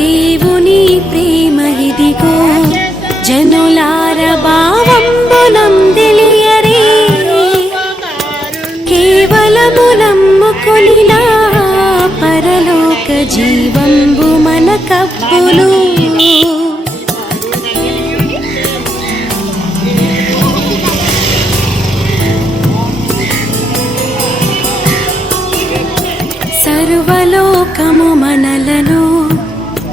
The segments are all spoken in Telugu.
దేవుని ప్రేమ ఇదిగో జనులార భావంబునం తెలియరే, కేవలము నమ్ముకొనినా పరలోక జీవంబు మనకప్పును. సర్వలోకము మనలను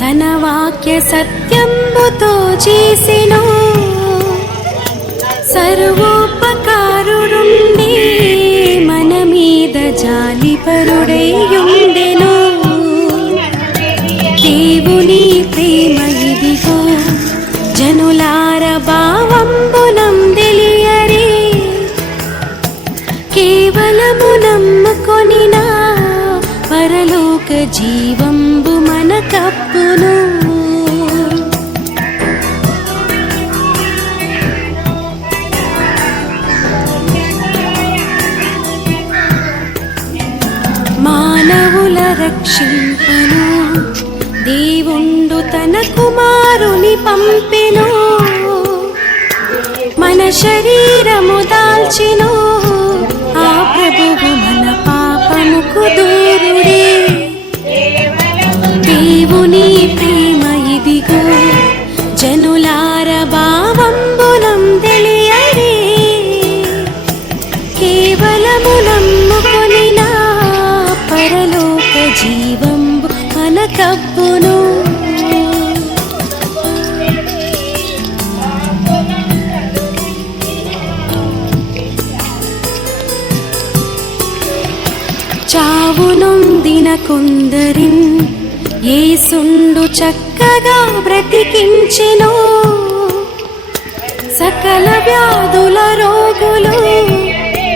తన వాక్య సత్యంబుతో చేసెను, సర్వోపకారుడుండి మన మీద జాలిపరుడై ఉండెను. దేవుని ప్రేమ ఇదిగో జనులార భావంబునం తెలియరే, కేవలము నమ్ముకొనినా పరలోక జీవంబు మనకప్పును. మానవుల రక్షింపను దేవుండు తన కుమారుని పంపెను, మన శరీరము దాల్చెను ఆ ప్రభువు మన పాపముకు దూరుడే. దేవుని ప్రేమ ఇదిగో జనులార భావంబునం తెలియరే, కేవలము నమ్ముకొనినా పరలోక జీవంబు మనకప్పును. చావునొందిన కొందరిన్ యేసుండు చక్కగా బ్రతికించెను, సకల వ్యాధుల రోగులు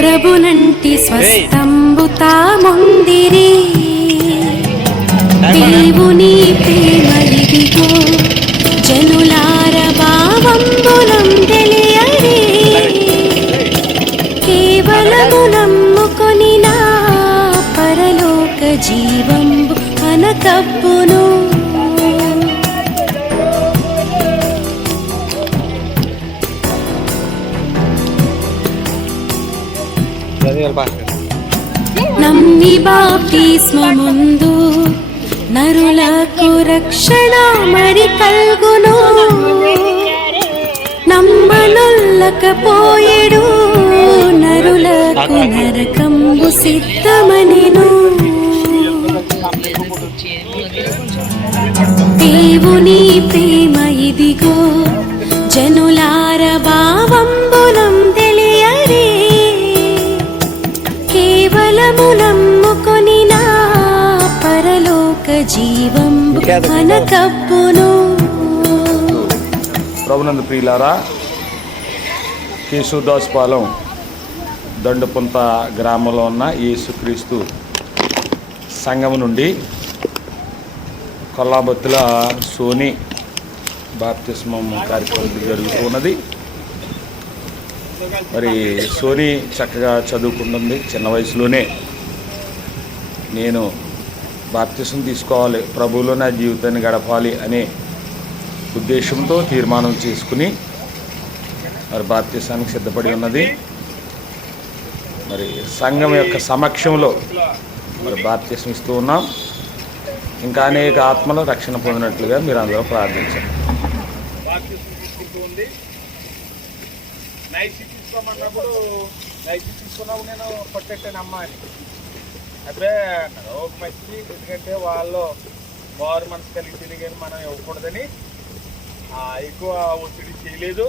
ప్రభునంటి స్వస్థంబు తామొందిరి. దేవుని ప్రేమ ఇదిగో జనులార భావంబునం తెలియరే, కేవలము నమ్ముకొనినా పరలోక జీవంబు మనకప్పును. నమ్మి బాప్తిస్మముందు నరులకు రక్షణ మరి కల్గును, నమ్మనొల్లకపోయెడు నరులకు నరకంబు సిద్ధమనెను. దేవుని ప్రేమ ఇదిగో జనులార భావంబునం తెలియరే, కేవలము నమ్ముకొనినా పరలోక జీవంబు మనకప్పును. ప్రభునందు ప్రియులారా, కేశవదాసుపాలెం దండుపుంత గ్రామంలో ఉన్న యేసుక్రీస్తు సంఘం నుండి కొల్లాబత్తుల సోని బాప్తిస్మం కార్యక్రమం జరుగుతూ ఉన్నది. మరి సోని చక్కగా చదువుకుంటుంది. చిన్న వయసులోనే నేను బాప్తిస్మం తీసుకోవాలి, ప్రభువులో నా జీవితాన్ని గడపాలి అనే ఉద్దేశంతో తీర్మానం చేసుకుని మరి బాప్తిస్మానికి సిద్ధపడి ఉన్నది. మరి సంఘం యొక్క సమక్షంలో మరి బాప్తిస్మం ఇస్తూ ఉన్నాం. ఇంకా అనేక ఆత్మలు రక్షణ పొందినట్లుగా మీరు అందరూ ప్రార్థించండి. తీసుకోమన్నప్పుడు తీసుకున్నప్పుడు నేను కొట్టెట్టాను అమ్మ అని. అదే ఒక మంచి, ఎందుకంటే వాళ్ళు వారు మనసు కలిగి తిరిగి మనం ఇవ్వకూడదని ఎక్కువ ఒత్తిడి చేయలేదు.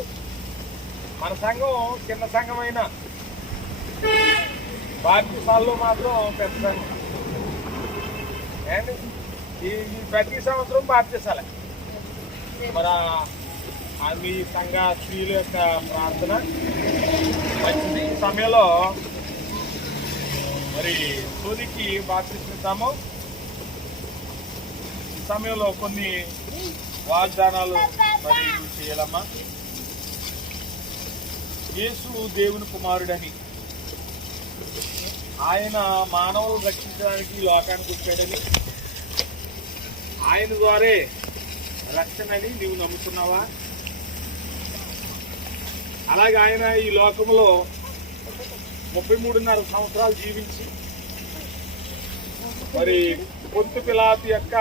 మన సంఘం చిన్న సంఘం అయినా బాప్తిసాల్లో మాత్రం పెద్ద సంఘం. అండ్ ఈ ప్రతి సంవత్సరం బాప్తిసాలే. మన మీ సంఘ స్త్రీల యొక్క ప్రార్థన మంచిది. ఈ సమయంలో మరి సోనికి బాప్తిస్తాము. ఈ సమయంలో కొన్ని వాగ్దానాలు మరి చేయాలమ్మా. యేసు దేవుని కుమారుడని, ఆయన మానవులు రక్షించడానికి లోకానికి వచ్చాడని, ఆయన ద్వారా రక్షణని నీవు నమ్ముతున్నావా? అలాగే ఆయన ఈ లోకంలో 33.5 సంవత్సరాలు జీవించి మరి పొంతు పిలాతు యొక్క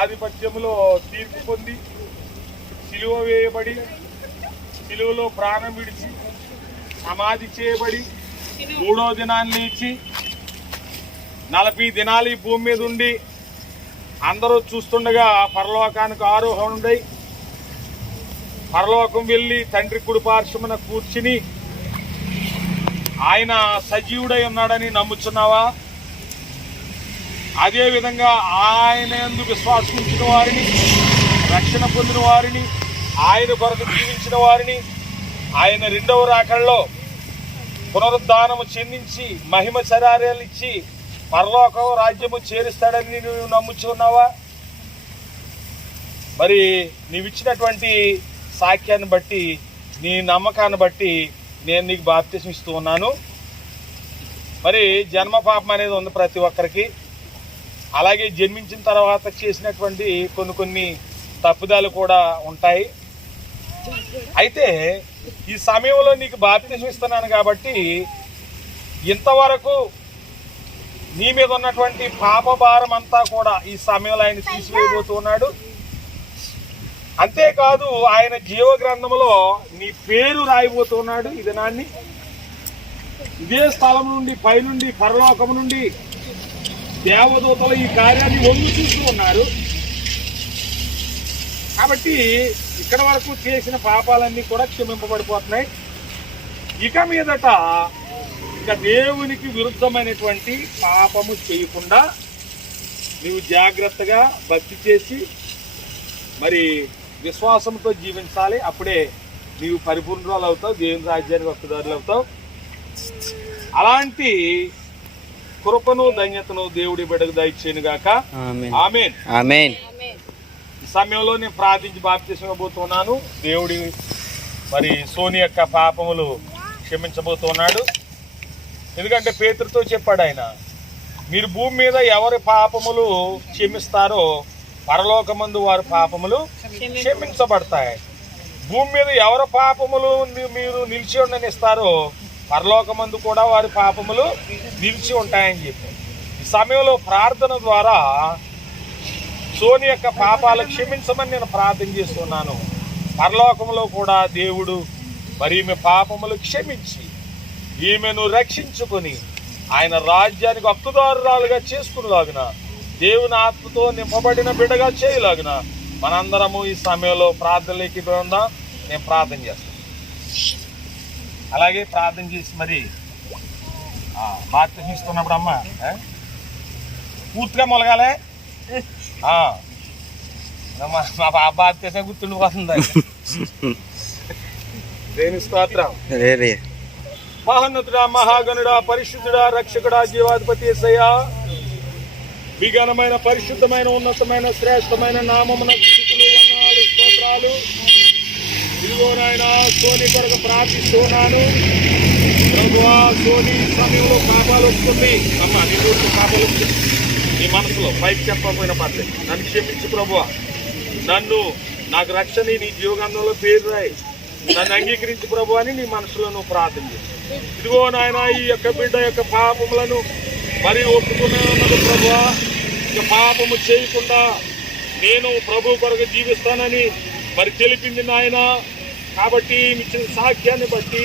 ఆధిపత్యంలో తీర్పు పొంది సిలువ వేయబడి సిలువలో ప్రాణం విడిచి సమాధి చేయబడి 3వ దినాన్ని లేచి 40 దినాలు ఈ భూమి మీద ఉండి అందరూ చూస్తుండగా పరలోకానికి ఆరోహణుడై పరలోకం వెళ్ళి తండ్రి కుడి పార్శ్వమున కూర్చుని ఆయన సజీవుడై ఉన్నాడని నమ్ముచున్నావా? అదే విధంగా ఆయన యందు విశ్వాసించిన వారిని, రక్షణ పొందిన వారిని, ఆయన కొరకు జీవించిన వారిని ఆయన 2వ రాకడలో పునరుద్ధానము చెందించి మహిమ శరీరాలు ఇచ్చి పరలోక రాజ్యము చేరుస్తాడని నువ్వు నమ్ముచున్నావా? మరి నీవిచ్చినటువంటి సాక్ష్యాన్ని బట్టి, నీ నమ్మకాన్ని బట్టి నేను నీకు బాప్తిసం ఇస్తూ ఉన్నాను. మరి జన్మ పాపం అనేది ఉంది ప్రతి ఒక్కరికి. అలాగే జన్మించిన తర్వాత చేసినటువంటి కొన్ని తప్పుదాలు కూడా ఉంటాయి. అయితే ఈ సమయంలో నీకు బాప్తిసం ఇస్తున్నాను కాబట్టి ఇంతవరకు నీ మీద ఉన్నటువంటి పాప భారం అంతా కూడా ఈ సమయంలో ఆయన తీసివేయబోతున్నాడు. అంతేకాదు ఆయన జీవ గ్రంథంలో నీ పేరు రాయబోతున్నాడు. ఈ దినాన్ని ఇదే స్థలం నుండి, పైనుండి, పరలోకం నుండి దేవదూతలు ఈ కార్యాన్ని వంగు చూస్తూ ఉన్నారు. కాబట్టి ఇక్కడ వరకు చేసిన పాపాలన్నీ కూడా క్షమింపబడిపోతున్నాయి. ఇక మీదట ఇక దేవునికి విరుద్ధమైనటువంటి పాపము చేయకుండా నీవు జాగ్రత్తగా భక్తి చేసి మరి విశ్వాసంతో జీవించాలి. అప్పుడే నీవు పరిపూర్ణురాలు అవుతావు, దేవుని రాజ్యానికి హక్కుదారులు అవుతావు. అలాంటి కృపను ధన్యతను దేవుడి బిడ్డకు దయచేయను గాక. ఆమేన్. ఆమేన్. ఈ సమయంలో నేను ప్రార్థించి బాప్తిసం ఇవ్వబోతున్నాను. దేవుడి మరి సోని యొక్క పాపములు క్షమించబోతున్నాడు. ఎందుకంటే పేతురుతో చెప్పాడు ఆయన, మీరు భూమి మీద ఎవరి పాపములు క్షమిస్తారో పరలోకమందు వారి పాపములు క్షమించబడతాయి. భూమి మీద ఎవరి పాపములు మీరు నిలిచి ఉండనిస్తారో పరలోకమందు కూడా వారి పాపములు నిలిచి ఉంటాయని చెప్పి ఈ సమయంలో ప్రార్థన ద్వారా సోని యొక్క పాపాలు క్షమించమని నేను ప్రార్థన చేస్తున్నాను. పరలోకంలో కూడా దేవుడు మరి ఈమె పాపములు క్షమించి ఈమెను రక్షించుకొని ఆయన రాజ్యానికి హక్కుదారురాలుగా చేసుకునేలాగున, దేవుని ఆత్మతో నింపబడిన బిడ్డగా చేయలాగున మనందరము ఈ సమయంలో ప్రార్థనలోకి ఉందాం. నేను ప్రార్థన చేస్తాను. అలాగే ప్రార్థన చేసి మరి బాప్తిసం ఇస్తున్నప్పుడు అమ్మ పూర్తిగా మొలగాలే. మా బాప్తిసం గుర్తుండిపోతుంది. దేని స్తోత్రం. మహోన్నతుడా, మహాగణుడా, పరిశుద్ధుడా, రక్షకుడా, జీవాధిపతి యేసయ్యా, మీ ఘనమైన, పరిశుద్ధమైన, ఉన్నతమైన, శ్రేష్టమైన నామమున స్తుతులు, వందనాలు, స్తోత్రాలు. ఇదిగో నాయన సోని కొరకు ప్రార్థిస్తున్నాను. ప్రభువా, సోని సమయంలో పాపాలు వస్తుంది. అమ్మ నీ రోజు పాపాలు వస్తుంది నీ మనసులో, పైకి చెప్పకపోయిన పర్లేదు. నన్ను క్షమించు ప్రభువా. నాకు రక్షణ నీ జీవగంధంలో పేరు రాయి. నన్ను అంగీకరించు ప్రభు అని నీ మనసులో నువ్వు ప్రార్థన చేయి. ఇదిగో నాయన ఈ యొక్క బిడ్డ యొక్క పాపములను మరి ఒప్పుకున్నాను ప్రభువా. ఇక పాపము చేయకుండా నేను ప్రభు కొరకు జీవిస్తానని మరి తెలిపింది నాయన. కాబట్టి ఇచ్చిన సాక్ష్యాన్ని బట్టి,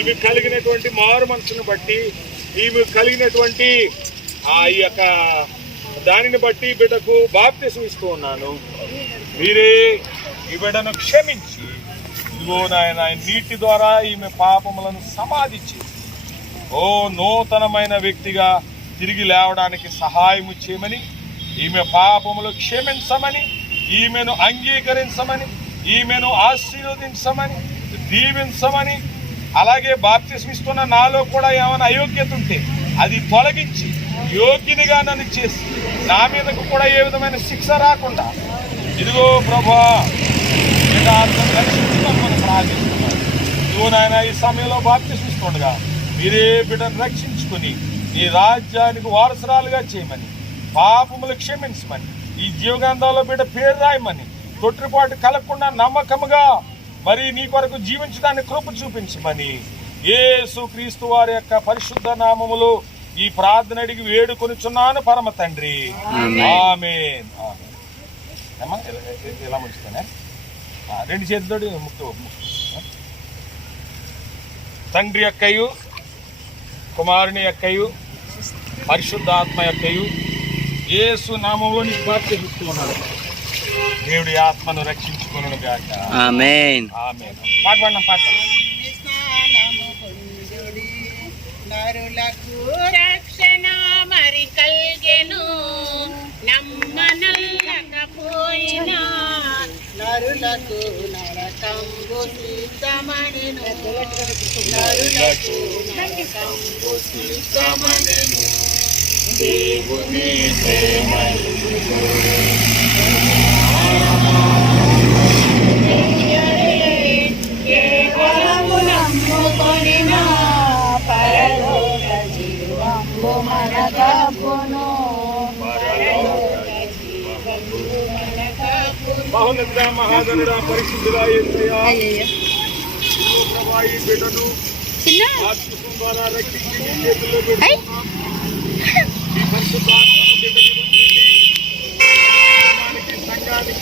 ఇవి కలిగినటువంటి మారు మనసును బట్టి, ఇవి కలిగినటువంటి ఈ యొక్క దానిని బట్టి బిడ్డకు బాప్తిసం ఇస్తూ ఉన్నాను. మీరే ఈ బిడ్డను క్షమించి ఇదిగో నాయన నీటి ద్వారా ఈమె పాపములను సమాధి చేసి నూతనమైన వ్యక్తిగా తిరిగి లేవడానికి సహాయము చేయమని, ఈమె పాపములు క్షమించమని, ఈమెను అంగీకరించమని, ఈమెను ఆశీర్వదించమని, దీవించమని, అలాగే బాప్తిసం ఇస్తున్న నాలో కూడా ఏమైనా అయోగ్యత ఉంటే అది తొలగించి యోగ్యునిగా నన్ను చేసి నా మీదకు కూడా ఏ విధమైన శిక్ష రాకుండా ఇదిగో ప్రభువా రక్షించమని ప్రార్థిస్తున్నాను. ఇదిగో నాయన ఈ సమయంలో బాప్తిసం ఇస్తుండగా మీరే బిడ్డను రక్షించుకుని నీ రాజ్యానికి వారసురాలుగా చేయమని, పాపములు క్షమించమని, ఈ జీవగ్రంథంలో బిడ్డ పేరు రాయమని, తొట్టిపాటు కలగకుండా నమ్మకముగా మరి నీ కొరకు జీవించడానికి కృప చూపించమని యేసు క్రీస్తు వారి యొక్క పరిశుద్ధ నామములో ఈ ప్రార్థన అడిగి వేడుకొనిచున్నాను పరమ తండ్రి. ఆమేన్. ఇలా ముంచుతానే, రెండు చేతులతోటి ముక్కు. తండ్రి యొక్కయు, కుమారుని యొక్కయు, పరిశుద్ధాత్మ యొక్కయు యేసు నామములో నీకు బాప్తిసం ఉన్నాడు. దేవుడి ఆత్మను రక్షించుకొనును గాక. ఆమేన్. ఆమేన్. పాట పాడిన పాట. నరులకు రక్షణ మరి కల్గెను, నమ్మనల్లకపోయినా నరులకు నరకంబు సిద్ధమనెను, నరులకు నరకంబు సిద్ధమనెను. దేవుని ప్రేమను కేవలము నమ్ముకొనినా పరలోక జీవంబు మనకప్పును. బహుళ మహాధనుడా పరిశుద్ధుడా యేసయ్యా, ఈ బిడ్డను ఆత్మసం ద్వారా రక్షించి నీ చేతుల్లో పెడుతున్నాం. ఈ పరిశుద్ధాత్మను బిడ్డని ఉంచండి. సంఘానికి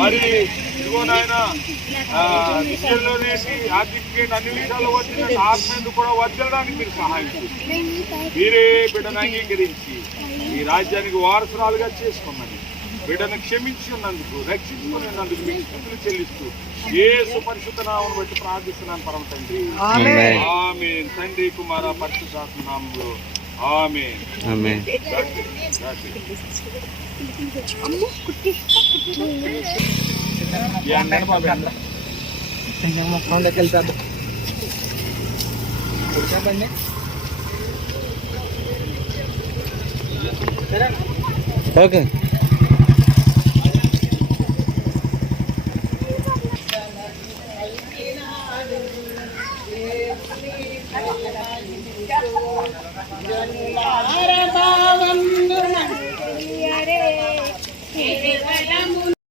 మరి ఇదిగో నాయన విషయంలోనేసి ఆర్థికంగా అన్ని విషయాల్లో వచ్చిన ఆత్మీయందు కూడా వర్తిల్లడానికి మీరు సహాయం చేయండి. మీరే బిడ్డను అంగీకరించి ఈ రాజ్యానికి వారసురాలుగా చేసుకోమని, బిడ్డను క్షమించి ఉన్నందుకు, రక్షించుకునేందుకు మీకు స్తుతులు చెల్లిస్తూ యేసు పరిశుద్ధ నామమును బట్టి ప్రార్థిస్తున్నాను పరమ తండ్రి. ఆమేన్. తండ్రి కుమార పరిశుద్ధాత్మ నామములో ఆమేన్. ఆమేన్. ఓకే. భావం